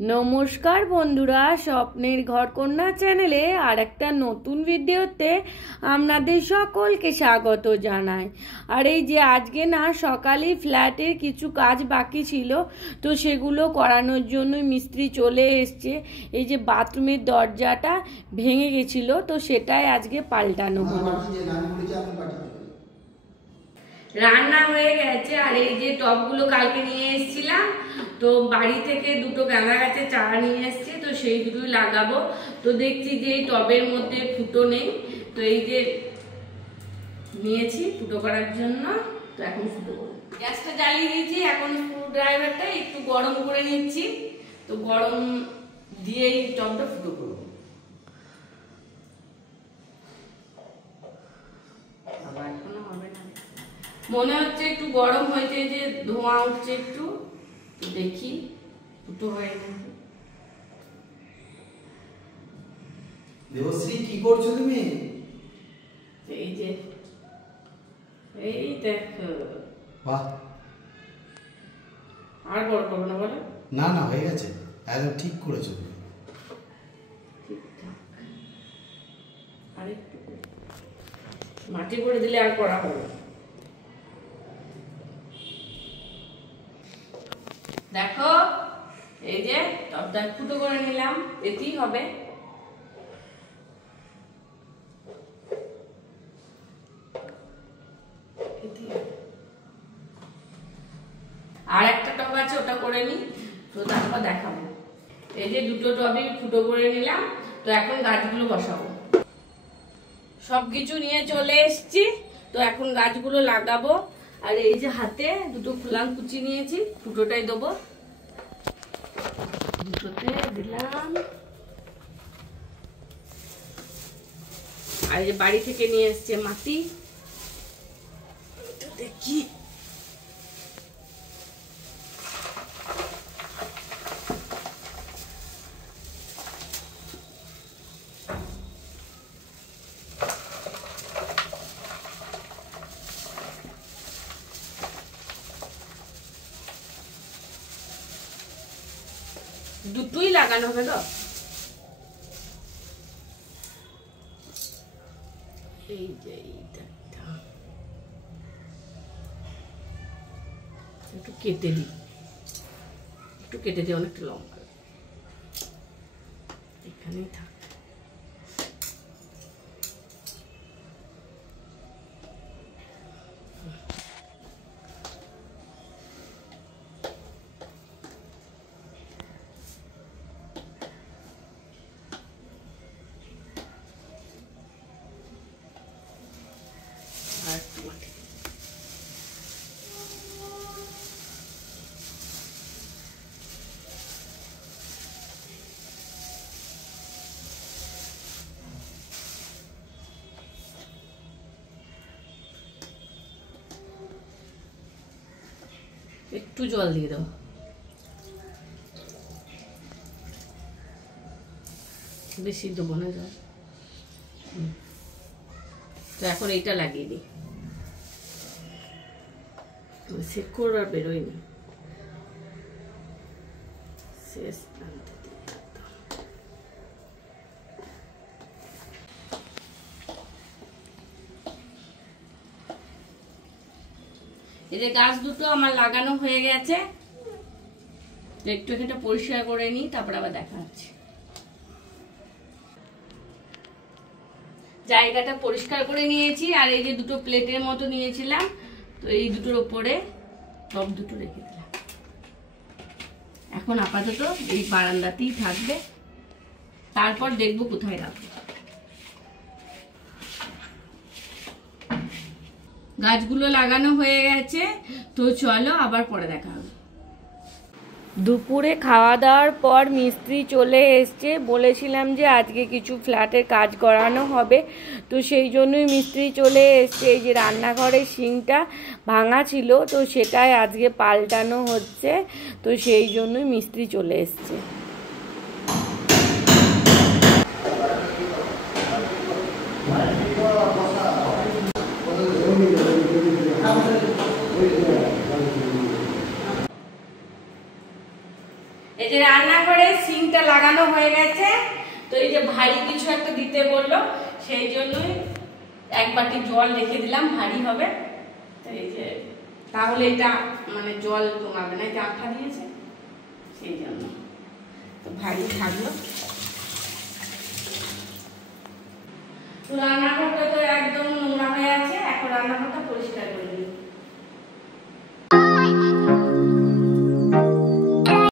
নমস্কার বন্ধুরা, স্বপ্নের ঘর কন্যা চ্যানেলে আর একটা নতুন ভিডিওতে আপনাদের সকলকে স্বাগত জানাই। আর এই যে আজকে না সকালে ফ্ল্যাটের কিছু কাজ বাকি ছিল, তো সেগুলো করানোর জন্য মিস্ত্রি চলে এসছে। এই যে বাথরুমের দরজাটা ভেঙে গেছিল, তো সেটাই আজকে পাল্টানো হলো। রান্না হয়ে গেছে। আর এই যে টবগুলো কালকে নিয়ে এসেছিলাম, তো বাড়ি থেকে দুটো গাঁদা গাছের চারা নিয়ে এসেছি, তো সেই দুটোই লাগাবো। তো দেখছি যে এই টবের মধ্যে ফুটো নেই, তো এই যে নিয়েছি ফুটো করার জন্য। তো এখন ফুটো করবো, গ্যাসটা জ্বালিয়ে দিয়েছি। এখন স্ক্রু ড্রাইভারটা একটু গরম করে নিচ্ছি, তো গরম দিয়ে এই টবটা ফুটো করবো। আবার এখনো হবে না, মনে হচ্ছে একটু গরম হয়েছে, যে ধোঁয়া উঠছে একটু, দেখি ফুটো হয় নাকি। দেবশ্রী, কি করছো তুমি? এই যে এই দেখো। বাহ, আর বড় করবো না বলো? না না, হয়ে গেছে, একদম ঠিক করেছো তুমি। ঠিকঠাক, আরেকটু মাটি করে দিলে আর করা হবে। দেখো এই যে টবটা ফুটো করে নিলাম, এতেই হবে। আর একটা টব আছে, ওটা করে নি, তো তারপর দেখাবো। এই যে দুটো টবই ফুটো করে নিলাম, তো এখন গাছগুলো বসাবো। সবকিছু নিয়ে চলে এসছি, তো এখন গাছগুলো লাগাবো। আর এই যে হাতে দুটো ফুলাং কুচি নিয়েছি, ফুটোটাই দেবো। দুটোতে দিলাম। আর এই যে বাড়ি থেকে নিয়ে এসছে মাটি, দেখি দুটোই লাগানো হবে তো। এই যে একটু কেটে দিই, অনেকটা লম্বা, এখানেই থাক। একটু জল দিয়ে দাও, বেশি দেবো না জল। তো এখন এইটা লাগিয়ে দিই, শেকড় আর বেরোয়নি, শেষ প্রান্তে এই যে গাছ দুটো আমার লাগানো হয়ে গেছে। একটু এটা পরিষ্কার করে নিই, তারপর আবার দেখা হচ্ছে। জায়গাটা পরিষ্কার করে নিয়েছি। আর এই যে দুটো প্লেটের মতো নিয়েছিলাম, তো এই দুটোর ওপরে সব দুটো রেখে দিলাম। এখন আপাতত এই বারান্দাতেই থাকবে, তারপর দেখবো কোথায় রাখবো। গাছগুলো লাগানো হয়ে গেছে, তো চলো আবার পরে দেখা হবে। দুপুরে খাওয়া দাওয়ার পর মিস্ত্রি চলে এসছে। বলেছিলাম যে আজকে কিছু ফ্ল্যাটের কাজ করানো হবে, তো সেই জন্যই মিস্ত্রি চলে এসছে। এই যে রান্নাঘরের সিংটা ভাঙা ছিল, তো সেটাই আজকে পাল্টানো হচ্ছে, তো সেই জন্যই মিস্ত্রি চলে এসছে। এই এই যে রান্নাঘরে সিঙ্কটা লাগানো হয়ে গেছে, তো এই যে ভারী কিছু একটা দিতে বললো, সেই জন্যই এক বাটি জল রেখে দিলাম, ভারী হবে। তো এই যে তাহলে এটা মানে জল জমাবে না, এটা আঠা দিয়েছে সেই জন্য, তো ভারী থাকলো। তো রান্না